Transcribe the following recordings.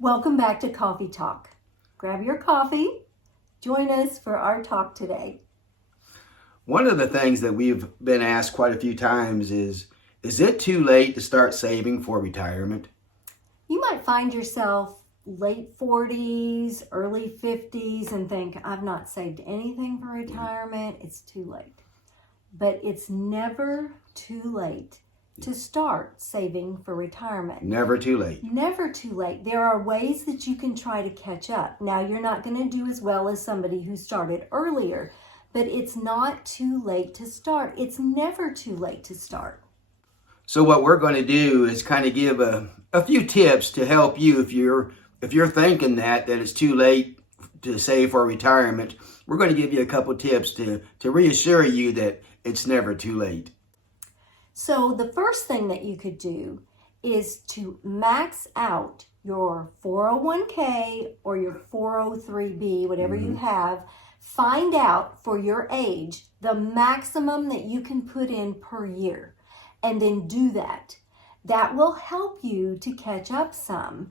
Welcome back to Coffee Talk. Grab your coffee. Join us for our talk today. One of the things that we've been asked quite a few times is it too late to start saving for retirement? You might find yourself late 40s, early 50s and think, I've not saved anything for retirement. It's too late. But it's never too late to start saving for retirement. Never too late. Never too late. There are ways that you can try to catch up. Now, you're not going to do as well as somebody who started earlier, but it's not too late to start. It's never too late to start. So what we're going to do is kind of give a few tips to help you if you're thinking that it's too late to save for retirement. We're going to give you a couple tips to reassure you that it's never too late. So the first thing that you could do is to max out your 401k or your 403b, whatever you have. Find out for your age the maximum that you can put in per year, and then do that. That will help you to catch up some.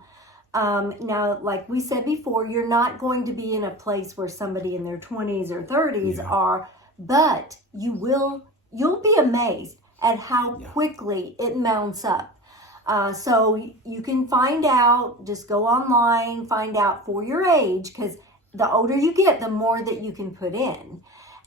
Now, like we said before, you're not going to be in a place where somebody in their 20s or 30s are, but you'll be amazed at how quickly it mounts up. So you can find out, just go online, find out for your age, because the older you get, the more that you can put in.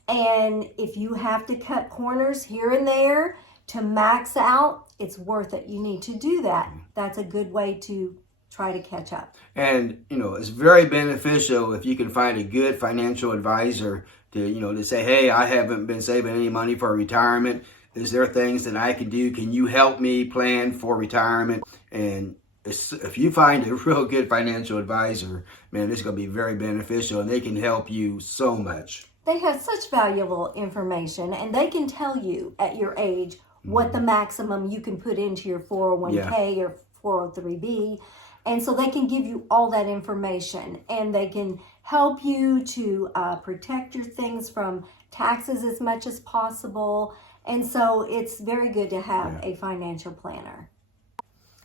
And if you have to cut corners here and there to max out, it's worth it. You need to do that. That's a good way to try to catch up. And, it's very beneficial if you can find a good financial advisor to say, hey, I haven't been saving any money for retirement. Is there things that I can do? Can you help me plan for retirement? And if you find a real good financial advisor, man, it's going to be very beneficial, and they can help you so much. They have such valuable information, and they can tell you at your age what the maximum you can put into your 401k or 403b. And so they can give you all that information, and they can help you to protect your things from taxes as much as possible. And so it's very good to have a financial planner.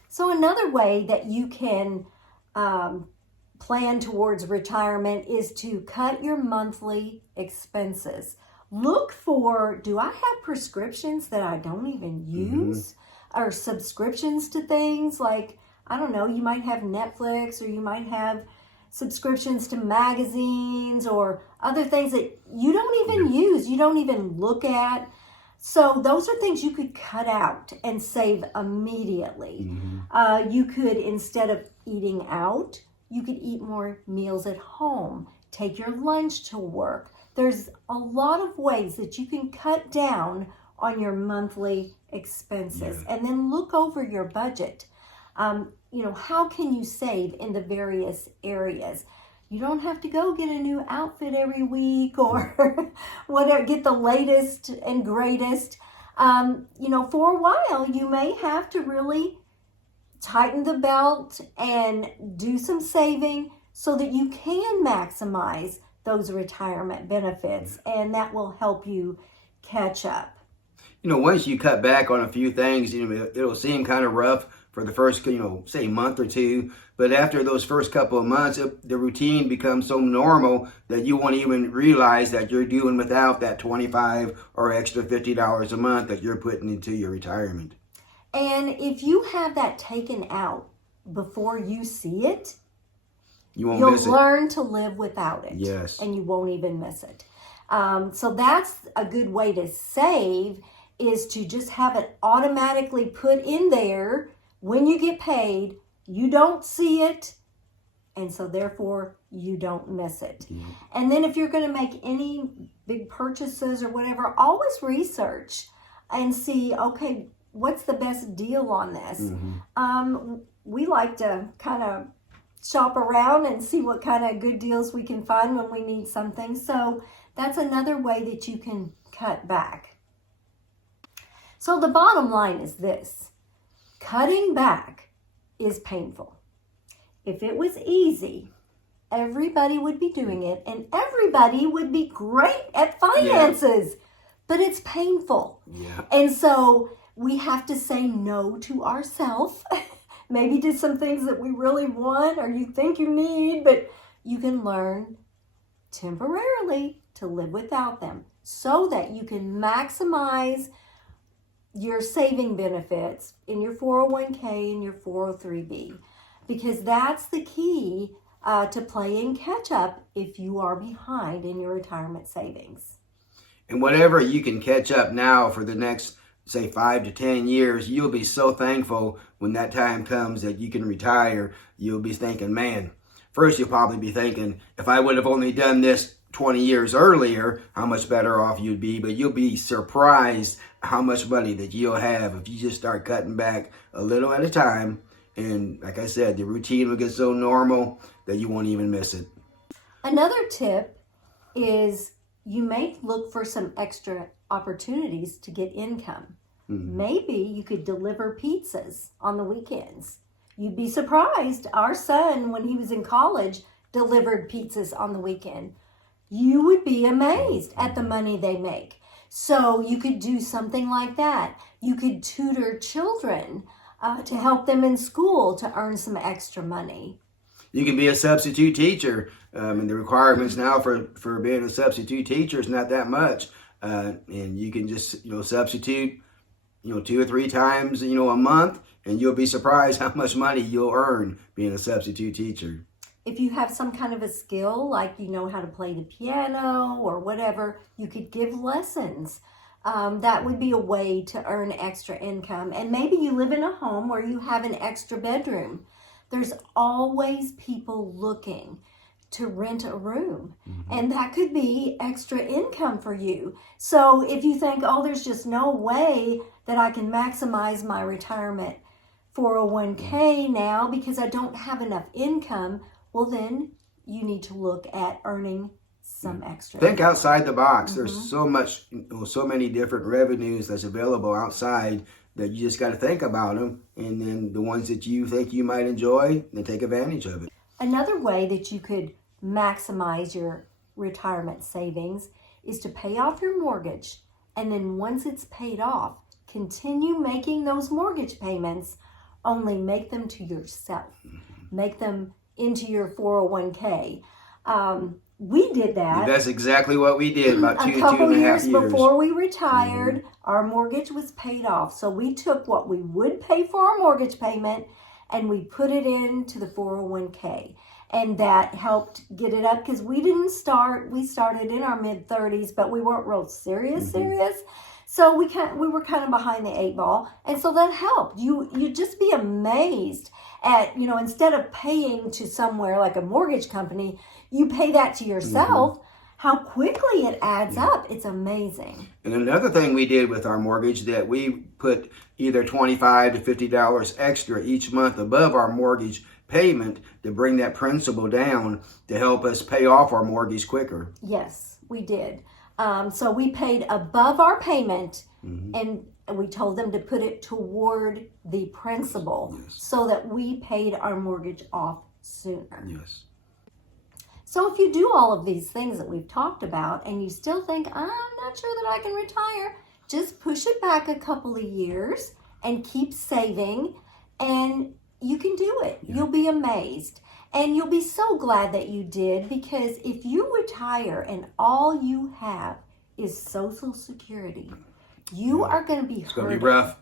So another way that you can plan towards retirement is to cut your monthly expenses. Look for, do I have prescriptions that I don't even use? Or subscriptions to things like, I don't know, you might have Netflix, or you might have subscriptions to magazines or other things that you don't even use, you don't even look at. So those are things you could cut out and save immediately. You could, instead of eating out, you could eat more meals at home. Take your lunch to work. There's a lot of ways that you can cut down on your monthly expenses. And then look over your budget. How can you save in the various areas? You don't have to go get a new outfit every week or whatever, get the latest and greatest. For a while, you may have to really tighten the belt and do some saving so that you can maximize those retirement benefits, and that will help you catch up. Once you cut back on a few things, it'll seem kind of rough for the first, say month or two. But after those first couple of months, the routine becomes so normal that you won't even realize that you're doing without that $25 or extra $50 a month that you're putting into your retirement. And if you have that taken out before you see it, you'll learn to live without it. Yes. And you won't even miss it. So that's a good way to save, is to just have it automatically put in there. When you get paid, you don't see it, and so therefore you don't miss it. And then if you're going to make any big purchases or whatever, always research and see, okay, what's the best deal on this? We like to kind of shop around and see what kind of good deals we can find when we need something. So that's another way that you can cut back. So the bottom line is this: cutting back is painful. If it was easy, everybody would be doing it, and everybody would be great at finances. But it's painful. And so we have to say no to ourselves maybe did some things that we really want or you think you need, but you can learn temporarily to live without them so that you can maximize your saving benefits in your 401k and your 403b, because that's the key to playing catch up if you are behind in your retirement savings. And whatever you can catch up now for the next, say, 5 to 10 years, you'll be so thankful when that time comes that you can retire. You'll be thinking, man, first you'll probably be thinking, if I would have only done this 20 years earlier, how much better off you'd be. But you'll be surprised how much money that you'll have if you just start cutting back a little at a time. And like I said, the routine will get so normal that you won't even miss it. Another tip is you may look for some extra opportunities to get income. Maybe you could deliver pizzas on the weekends. You'd be surprised. Our son, when he was in college, delivered pizzas on the weekend. You would be amazed at the money they make. So you could do something like that. You could tutor children to help them in school to earn some extra money. You can be a substitute teacher, and the requirements now for being a substitute teacher is not that much. And you can just, substitute, 2 or 3 times, a month, and you'll be surprised how much money you'll earn being a substitute teacher. If you have some kind of a skill, like you know how to play the piano or whatever, you could give lessons. That would be a way to earn extra income. And maybe you live in a home where you have an extra bedroom. There's always people looking to rent a room. And that could be extra income for you. So if you think, oh, there's just no way that I can maximize my retirement 401k now because I don't have enough income, well, then you need to look at earning some extra. Think outside the box. There's so many different revenues that's available outside that you just got to think about them. And then the ones that you think you might enjoy, then take advantage of it. Another way that you could maximize your retirement savings is to pay off your mortgage. And then once it's paid off, continue making those mortgage payments, only make them to yourself. Make them into your 401k. We did that. That's exactly what we did about a 2 couple and a half years years. Before we retired. Our mortgage was paid off. So we took what we would pay for our mortgage payment and we put it into the 401k. And that helped get it up because we started in our mid-30s, but we weren't real serious. So we were kind of behind the 8 ball. And so that helped. You'd just be amazed at, instead of paying to somewhere like a mortgage company, you pay that to yourself, how quickly it adds up. It's amazing. And another thing we did with our mortgage, that we put either $25 to $50 extra each month above our mortgage payment to bring that principal down to help us pay off our mortgage quicker. Yes, we did. So we paid above our payment and we told them to put it toward the principal so that we paid our mortgage off sooner. Yes. So if you do all of these things that we've talked about and you still think, I'm not sure that I can retire, just push it back a couple of years and keep saving and you can do it. Yeah. You'll be amazed. And you'll be so glad that you did, because if you retire and all you have is Social Security, you are going to be hurting. It's going to be rough.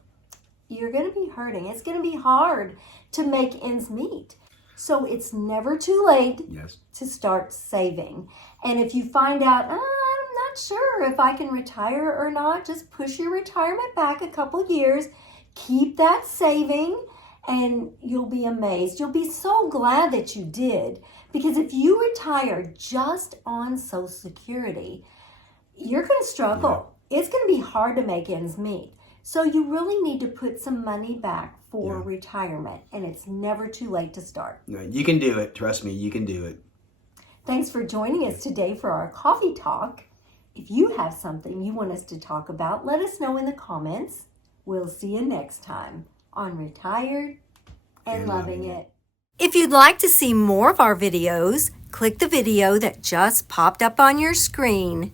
You're going to be hurting. It's going to be hard to make ends meet. So it's never too late to start saving. And if you find out, I'm not sure if I can retire or not, just push your retirement back a couple years. Keep that saving. And you'll be amazed. You'll be so glad that you did. Because if you retire just on Social Security, you're going to struggle. Yeah. It's going to be hard to make ends meet. So you really need to put some money back for retirement. And it's never too late to start. No, you can do it. Trust me, you can do it. Thanks for joining us today for our coffee talk. If you have something you want us to talk about, let us know in the comments. We'll see you next time on Retired and Loving It. If you'd like to see more of our videos, click the video that just popped up on your screen.